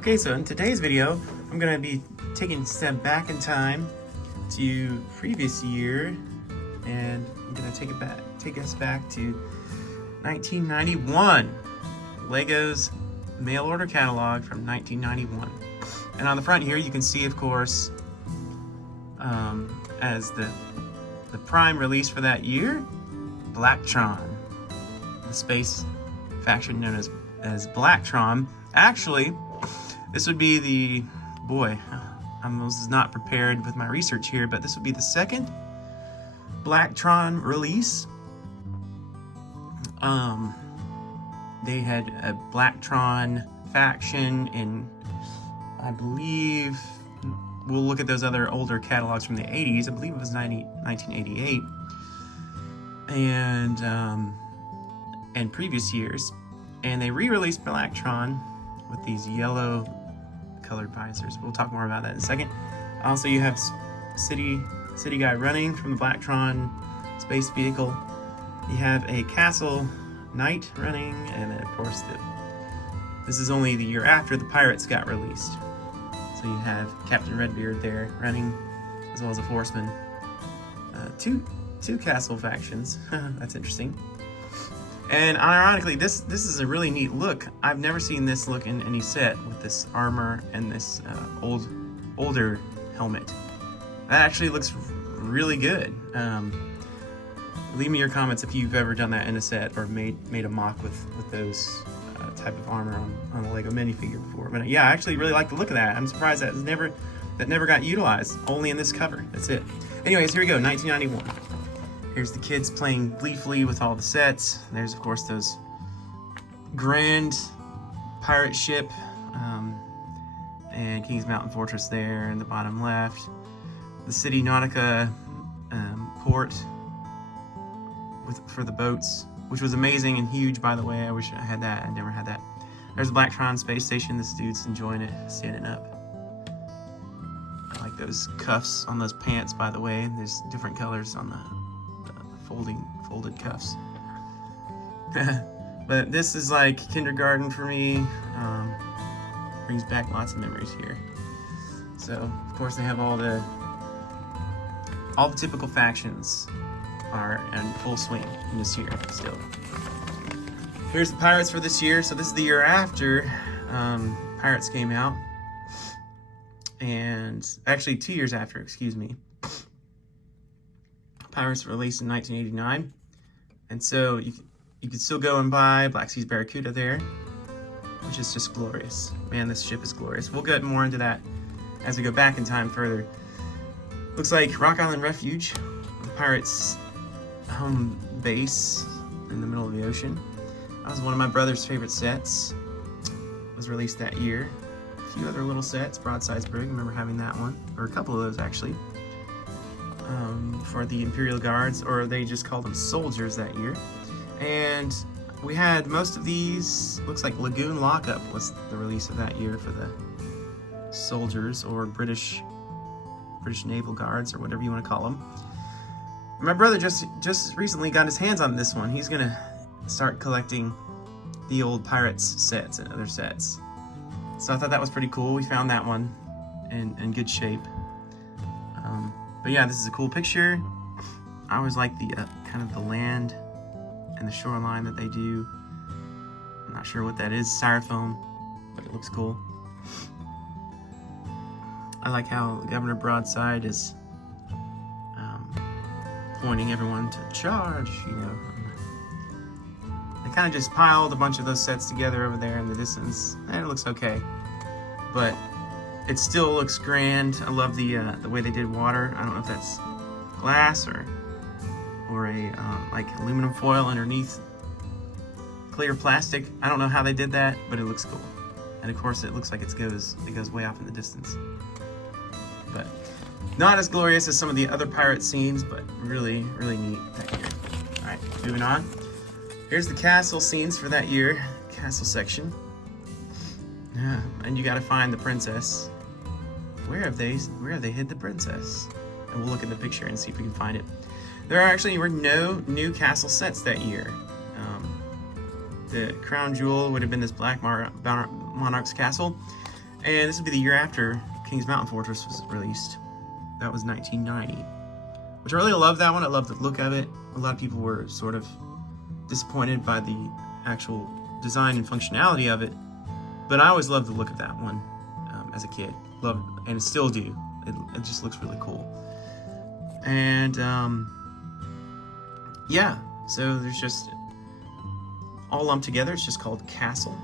Okay, so in today's video, I'm gonna be taking a step back in time to previous year, and I'm gonna take us back to 1991. Lego's mail order catalog from 1991. And on the front here, you can see, of course, as the prime release for that year, Blacktron, the space faction known as Blacktron. Actually, this would be the, I was not prepared with my research here, but this would be the second Blacktron release. They had a Blacktron faction in, I believe, we'll look at those other older catalogs from the 80s. I believe it was 1988. And previous years. And they re-released Blacktron with these yellow colored visors. We'll talk more about that in a second. Also, you have city guy running from the Blacktron space vehicle. You have a castle knight running, and then of course this is only the year after the pirates got released. So you have Captain Redbeard there running, as well as a horseman. Two castle factions. That's interesting. And ironically, this is a really neat look. I've never seen this look in any set with this armor and this older helmet. That actually looks really good. Leave me your comments if you've ever done that in a set or made a mock with those type of armor on a Lego minifigure before. But yeah, I actually really like the look of that. I'm surprised that never got utilized. Only in this cover. That's it. Anyways, here we go. 1991. Here's the kids playing gleefully with all the sets. There's, of course, those grand pirate ship and King's Mountain Fortress there in the bottom left. The City Nautica port for the boats, which was amazing and huge, by the way. I wish I had that. I never had that. There's the Blacktron space station. This dude's enjoying it, standing up. I like those cuffs on those pants, by the way. There's different colors on the folded cuffs. But this is like kindergarten for me. Brings back lots of memories here. So of course they have all the typical factions are in full swing in this year still. Here's the pirates for this year. So this is the year after Pirates came out, and actually 2 years after, excuse me. Pirates were released in 1989, and so you can still go and buy Black Sea's Barracuda there, which is just glorious. Man, this ship is glorious. We'll get more into that as we go back in time further. Looks like Rock Island Refuge, the pirates' home base in the middle of the ocean. That was one of my brother's favorite sets. It was released that year. A few other little sets, Broadside's Brig, I remember having that one, or a couple of those actually. For the Imperial Guards, or they just called them soldiers that year. And we had most of these. Looks like Lagoon Lockup was the release of that year for the soldiers, or British Naval Guards, or whatever you want to call them. My brother just recently got his hands on this one. He's gonna start collecting the old Pirates sets and other sets. So I thought that was pretty cool. We found that one in good shape. But yeah, this is a cool picture. I always like the kind of the land and the shoreline that they do. I'm not sure what that is, styrofoam, but it looks cool. I like how Governor Broadside is pointing everyone to charge, you know. They kind of just piled a bunch of those sets together over there in the distance, and it looks okay. But it still looks grand. I love the way they did water. I don't know if that's glass or a like aluminum foil underneath clear plastic. I don't know how they did that, but it looks cool. And of course, it looks like it goes way off in the distance. But not as glorious as some of the other pirate scenes, but really, really neat that year. All right, moving on. Here's the castle scenes for that year, castle section. Yeah, and you gotta find the princess. Where have they hid the princess? And we'll look at the picture and see if we can find it. There actually were no new castle sets that year. The crown jewel would have been this Black Monarch's castle. And this would be the year after Kings Mountain Fortress was released. That was 1990. Which I really love that one. I love the look of it. A lot of people were sort of disappointed by the actual design and functionality of it. But I always loved the look of that one as a kid. Loved it, and still do. It just looks really cool. And yeah, so there's just all lumped together. It's just called Castle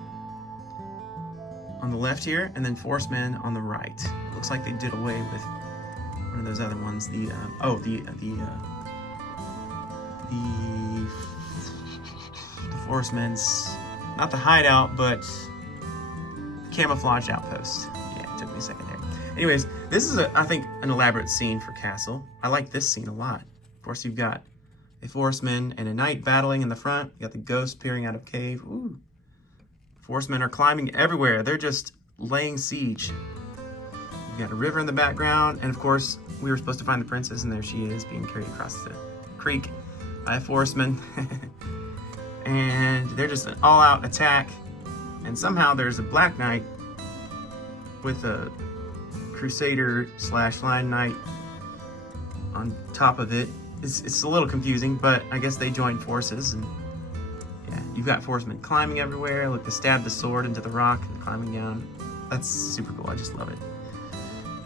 on the left here, and then Forest Men on the right. It looks like they did away with one of those other ones. The Forest Men's, not the hideout, but camouflage outpost. Yeah, it took me a second there. Anyways, this is I think an elaborate scene for Castle. I like this scene a lot. Of course, you've got a forestman and a knight battling in the front. You got the ghost peering out of cave. Ooh. Forestmen are climbing everywhere. They're just laying siege. You've got a river in the background, and of course, we were supposed to find the princess, and there she is, being carried across the creek by a forestman. And they're just an all-out attack. And somehow there's a Black Knight with a Crusader / Lion Knight on top of it. It's a little confusing, but I guess they joined forces, and yeah, you've got forestmen climbing everywhere. Look, they stab the sword into the rock and climbing down. That's super cool. I just love it.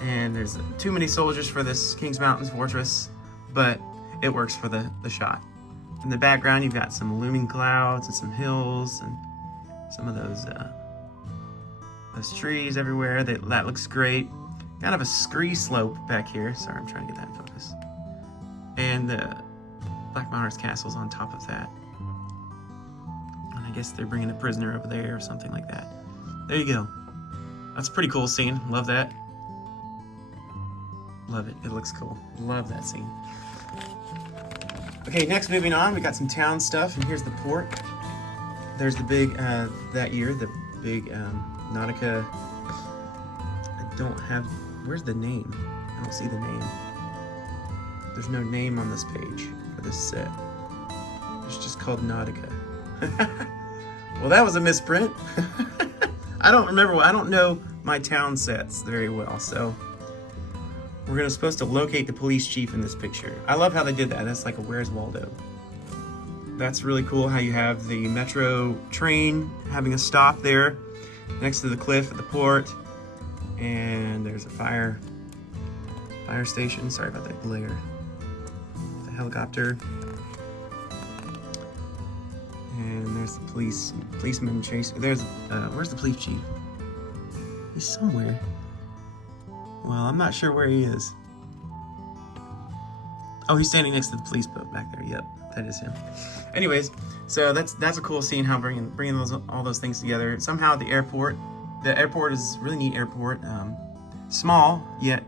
And there's too many soldiers for this Kings Mountain Fortress, but it works for the shot. In the background, you've got some looming clouds and some hills and some of those trees everywhere. That looks great. Kind of a scree slope back here. Sorry, I'm trying to get that in focus. And the Black Monarch's castle's on top of that. And I guess they're bringing a prisoner over there or something like that. There you go. That's a pretty cool scene. Love that. Love it. It looks cool. Love that scene. Okay, next, moving on, we got some town stuff, and here's the port. There's the big, that year, the big Nautica. I don't have, where's the name? I don't see the name. There's no name on this page for this set. It's just called Nautica. Well, that was a misprint. I don't know my town sets very well, so we're supposed to locate the police chief in this picture. I love how they did that. That's like a Where's Waldo. That's really cool how you have the metro train having a stop there next to the cliff at the port. And there's a fire station. Sorry about that glare. The helicopter. And there's the policeman chasing. There's, where's the police chief? He's somewhere. Well, I'm not sure where he is. Oh, he's standing next to the police boat back there. Yep, that is him. Anyways, so that's a cool scene, how bringing all those things together. Somehow the airport is a really neat airport. Small, yet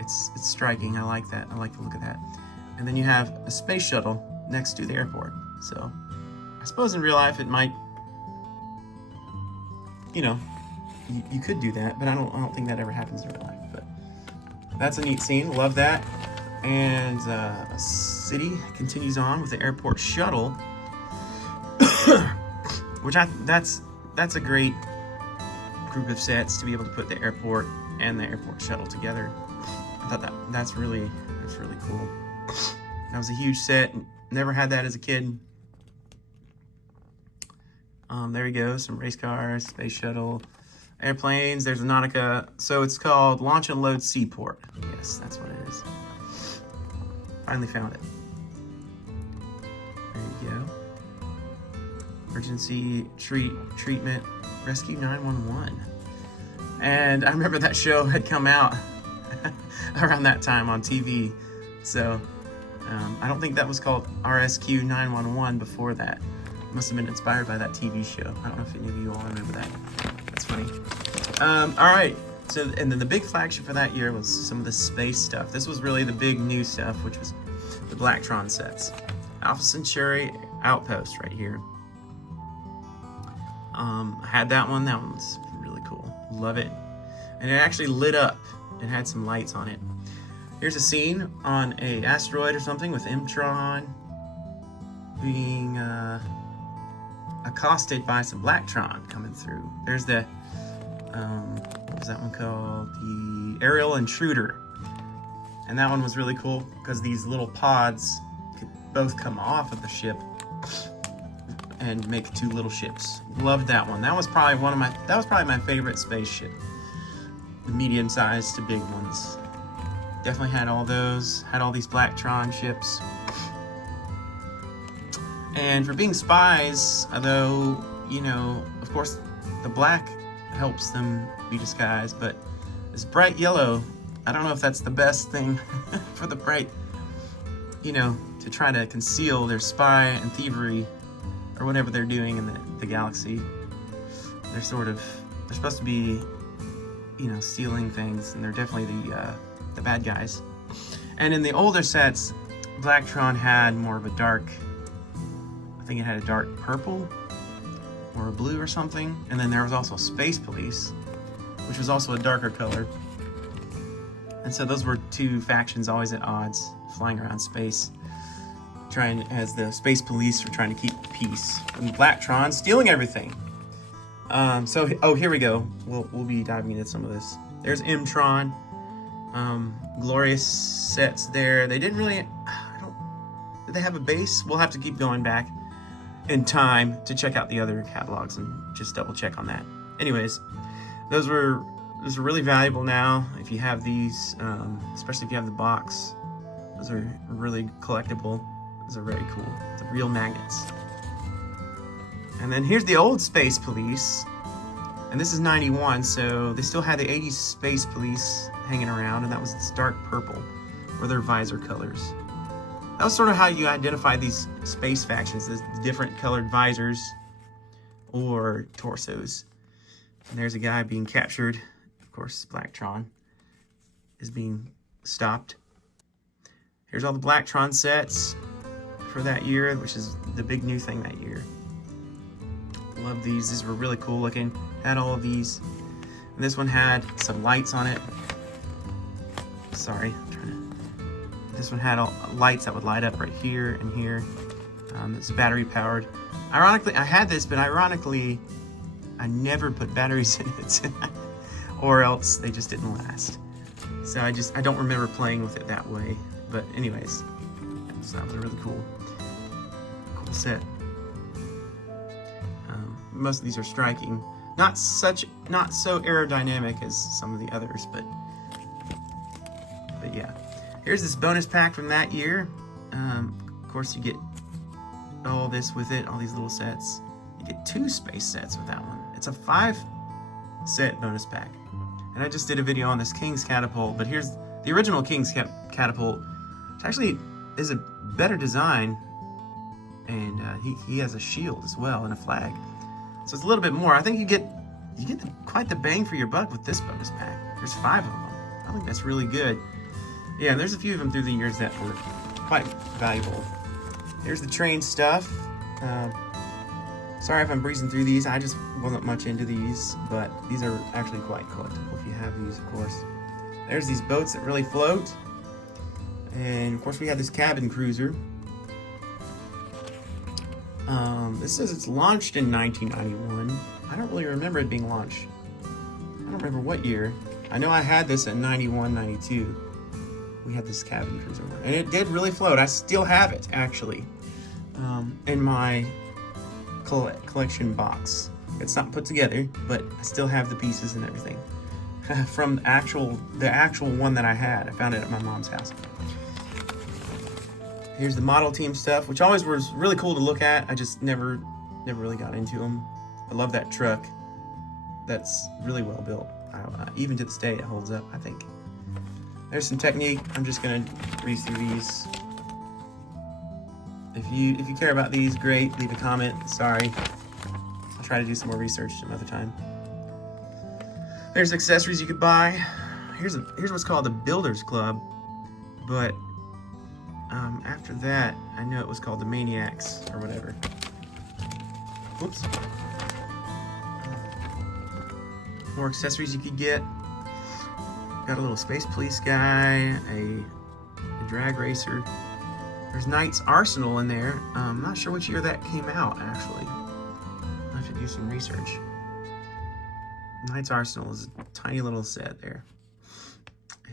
it's striking. I like that. I like the look of that. And then you have a space shuttle next to the airport. So I suppose in real life it might, you could do that, but I don't think that ever happens in real life. But that's a neat scene. Love that. And a city continues on with the airport shuttle, which that's a great group of sets to be able to put the airport and the airport shuttle together. I thought that's really cool. That was a huge set. Never had that as a kid. There you go. Some race cars, space shuttle. Airplanes, there's a Nautica. So it's called Launch and Load Seaport. Yes, that's what it is. Finally found it. There you go. Emergency treatment, Rescue 911. And I remember that show had come out around that time on TV. So I don't think that was called RSQ 911 before that. It must have been inspired by that TV show. I don't know if any of you all remember that. That's funny. All right. So, and then the big flagship for that year was some of the space stuff. This was really the big new stuff, which was the Blacktron sets. Alpha Centauri Outpost right here. I had that one. That one was really cool. Love it. And it actually lit up. It had some lights on it. Here's a scene on a asteroid or something with Mtron being accosted by some Blacktron coming through. There's the what was that one called? The Aerial Intruder. And that one was really cool because these little pods could both come off of the ship and make two little ships. Loved that one. That was probably my favorite spaceship. The medium-sized to big ones. Definitely had all those. Had all these Blacktron ships. And for being spies, although, you know, of course, the black helps them be disguised, but this bright yellow, I don't know if that's the best thing for the bright, you know, to try to conceal their spy and thievery or whatever they're doing in the galaxy. They're supposed to be, you know, stealing things, and they're definitely the bad guys. And in the older sets, Blacktron had more of a dark, I think it had a dark purple or a blue or something. And then there was also Space Police, which was also a darker color. And so those were two factions always at odds, flying around space, as the Space Police were trying to keep peace. And Blacktron stealing everything. Here we go. We'll be diving into some of this. There's M-Tron. Glorious sets there. They didn't really, did they have a base? We'll have to keep going back in time to check out the other catalogs and just double check on that. Anyways, those are really valuable now. If you have these, especially if you have the box, those are really collectible. Those are very cool. The real magnets. And then here's the old Space Police. And this is 91, so they still had the 80s Space Police hanging around, and that was this dark purple, or their visor colors. That was sort of how you identify these space factions, the different colored visors or torsos. And there's a guy being captured. Of course, Blacktron is being stopped. Here's all the Blacktron sets for that year, which is the big new thing that year. Love these. These were really cool looking. Had all of these. And this one had some lights on it. Sorry, this one had all lights that would light up right here and here. It's battery powered. Ironically, I had this, but ironically, I never put batteries in it, or else they just didn't last. So I don't remember playing with it that way. But anyways, so that was a really cool set. Most of these are striking. Not so aerodynamic as some of the others, but yeah. Here's this bonus pack from that year. Of course, you get all this with it, all these little sets. You get 2 space sets with that one. It's a 5-set bonus pack. And I just did a video on this King's Catapult, but here's the original King's Catapult, which actually is a better design, and he has a shield as well and a flag. So it's a little bit more. I think you get quite the bang for your buck with this bonus pack. There's 5 of them. I think that's really good. Yeah, and there's a few of them through the years that were quite valuable. Here's the train stuff. Sorry if I'm breezing through these. I just wasn't much into these, but these are actually quite collectible if you have these, of course. There's these boats that really float. And of course we have this cabin cruiser. This says it's launched in 1991. I don't really remember it being launched. I don't remember what year. I know I had this at 91, 92. We had this cabin cruiser, and it did really float. I still have it, actually, in my collection box. It's not put together, but I still have the pieces and everything from the actual one that I had. I found it at my mom's house. Here's the model team stuff, which always was really cool to look at. I just never really got into them. I love that truck. That's really well built. Even to this day, it holds up, I think. There's some technique. I'm just gonna breeze through these. If you care about these, great. Leave a comment. Sorry, I'll try to do some more research some other time. There's accessories you could buy. Here's what's called the Builders Club, but after that, I know it was called the Maniacs or whatever. Whoops. More accessories you could get. Got a little Space Police guy, a drag racer. There's Knight's Arsenal in there. I'm not sure which year that came out, actually. I have to do some research. Knight's Arsenal is a tiny little set there.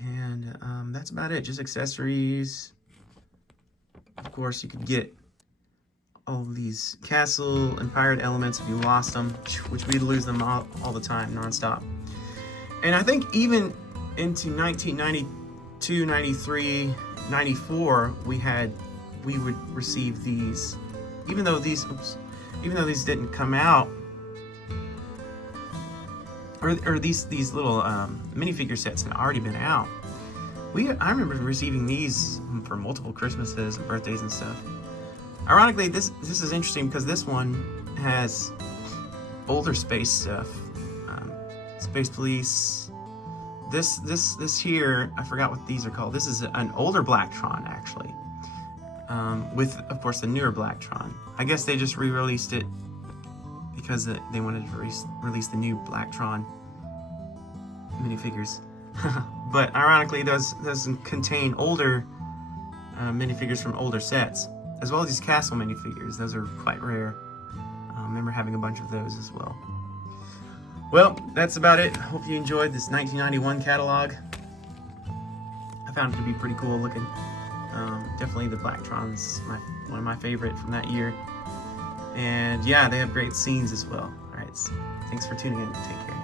And that's about it, just accessories. Of course, you could get all these castle and pirate elements if you lost them, which we'd lose them all the time, nonstop. And I think even into 1992, 93, 94, we would receive these, even though these didn't come out, or these little minifigure sets had already been out. I remember receiving these for multiple Christmases and birthdays and stuff. Ironically, this is interesting because this one has older space stuff, Space Police. This here, I forgot what these are called. This is an older Blacktron actually, with of course the newer Blacktron. I guess they just re-released it because they wanted to release the new Blacktron minifigures. But ironically, those contain older minifigures from older sets, as well as these castle minifigures. Those are quite rare. I remember having a bunch of those as well. Well, that's about it. Hope you enjoyed this 1991 catalog. I found it to be pretty cool looking. Definitely the Blacktron's one of my favorite from that year. And yeah, they have great scenes as well. All right, thanks for tuning in. Take care.